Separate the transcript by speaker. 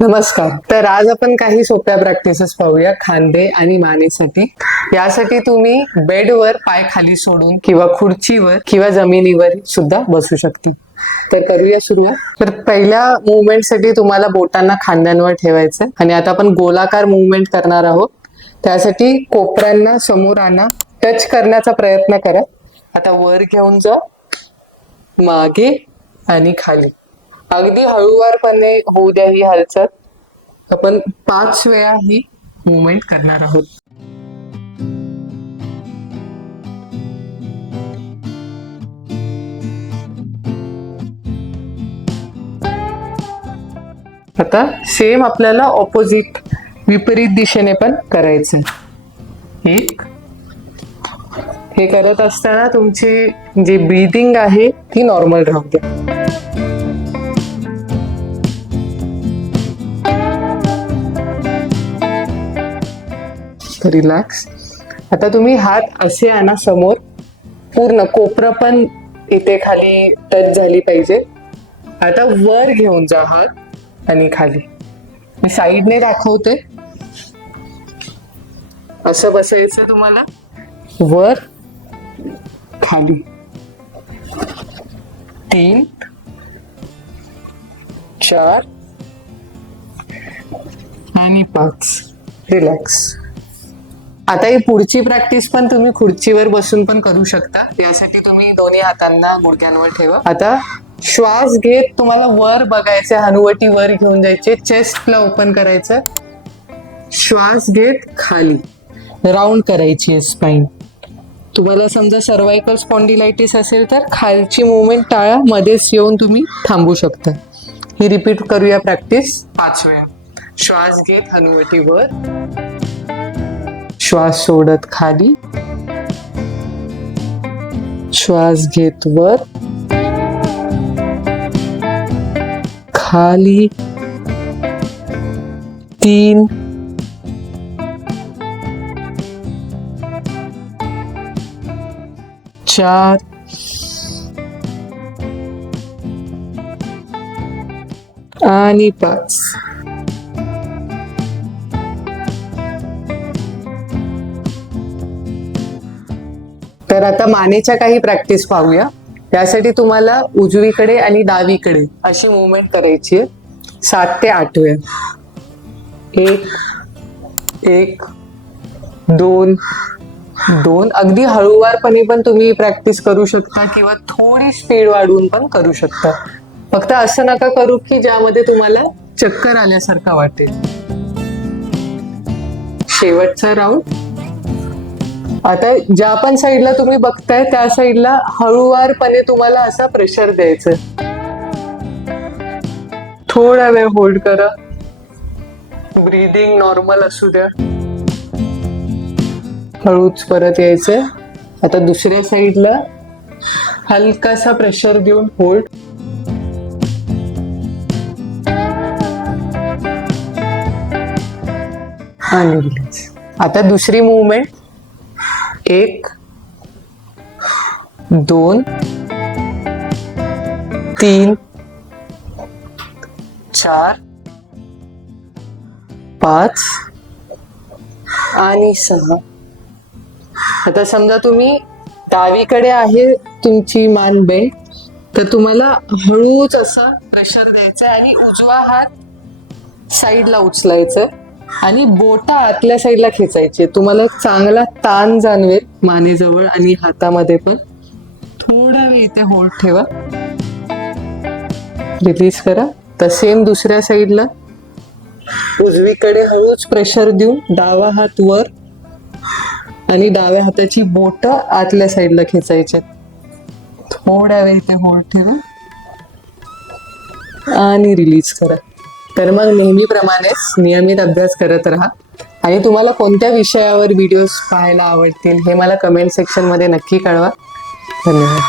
Speaker 1: नमस्कार. तर आज आपण काही सोप्या प्रॅक्टिसेस पाहूया खांदे आणि मानेसाठी. यासाठी तुम्ही बेडवर पाय खाली सोडून किंवा खुर्चीवर किंवा जमिनीवर सुद्धा बसू शकतील तर करूया सुरुवात. तर पहिल्या मुवमेंटसाठी तुम्हाला बोटांना खांद्यांवर ठेवायचं आणि आता आपण गोलाकार मुवमेंट करणार आहोत. त्यासाठी कोपऱ्यांना समोर आणा. टच करण्याचा प्रयत्न करा. आता वर घेऊन जा. मागे. आणि खाली. अगदी हळूवारपणे होऊ द्या ही हालचाल. आपण पाच वेळा ही मुवमेंट करणार आहोत. आता सेम आपल्याला ऑपोजिट विपरीत दिशेने पण करायचं एक. हे करत असताना तुमची जी ब्रीदिंग आहे ती नॉर्मल राहू द्या. रिलॅक्स आता तुम्ही हात असे आणा समोर. पूर्ण कोपरं पण इथे खाली टच झाली पाहिजे. आता वर घेऊन जा हात आणि खाली. मी साईडने दाखवते. असं बसायचं तुम्हाला. वर खाली. तीन चार आणि पाच. रिलॅक्स आता ही पुढची प्रॅक्टिस पण तुम्ही खुर्चीवर बसून पण करू शकता. यासाठी तुम्ही दोन्ही हातांना गुडघ्यांवर ठेवा. आता श्वास घेत तुम्हाला वर बघायचे हनुवटी वर घेऊन जायचे चेस्टला ओपन करायचं. श्वास घेत खाली. राऊंड करायची आहे स्पाईन तुम्हाला समजा सर्वायकल स्पॉन्डिलायटिस असेल तर खालची मुवमेंट टाळा मध्येच येऊन तुम्ही थांबू शकता. ही रिपीट करूया प्रॅक्टिस पाच वेळा श्वास घेत हनुवटी वर. श्वास सोडत खाली. श्वास घेत वर. खाली. तीन. चार. आणि पाच. तर आता मानेच्या काही प्रॅक्टिस पाहूया. त्यासाठी तुम्हाला उजवीकडे आणि डावीकडे अशी मुवमेंट करायची आहे. सात ते आठ वेळ. एक एक दोन दोन. अगदी हळूवारपणे पण तुम्ही प्रॅक्टिस करू शकता किंवा थोडी स्पीड वाढवून पण करू शकता. फक्त असं नका करू की ज्यामध्ये तुम्हाला चक्कर आल्यासारखा वाटेल. शेवटचा राऊंड. आता ज्या पण साईडला तुम्ही बघताय त्या साईडला हळूवारपणे तुम्हाला असा प्रेशर द्यायचं थोडा वेळ होल्ड करा. ब्रीदिंग नॉर्मल असू द्या. हळूच परत यायचंय. आता दुसऱ्या साईडला हलकासा प्रेशर देऊन होल्ड आणि आता दुसरी मुवमेंट एक दोन तीन चार पाच आणि सहा. आता समजा तुम्ही डावीकडे आहे तुमची मान बे तर तुम्हाला हळूच असा प्रेशर द्यायचा आणि उजवा हात साईडला उचलायचा आणि बोटा आतल्या साईडला खेचायची. तुम्हाला चांगला ताण जाणवेल मानेजवळ आणि हातामध्ये पण. थोडा वेळ इथे होल्ड ठेवा. रिलीज करा. तर सेम दुसऱ्या साईडला. उजवीकडे हळूच प्रेशर देऊन डावा हात वर आणि डाव्या हाताची बोट आतल्या साईडला खेचायचे. थोड्या वेळ इथे होल्ड ठेवा. आणि रिलीज करा. तर मग नेहमीप्रमाणेच नियमित अभ्यास करत राहा. आणि तुम्हाला कोणत्या विषयावर व्हिडिओज पाहायला आवडतील हे मला कमेंट सेक्शनमध्ये नक्की कळवा. धन्यवाद.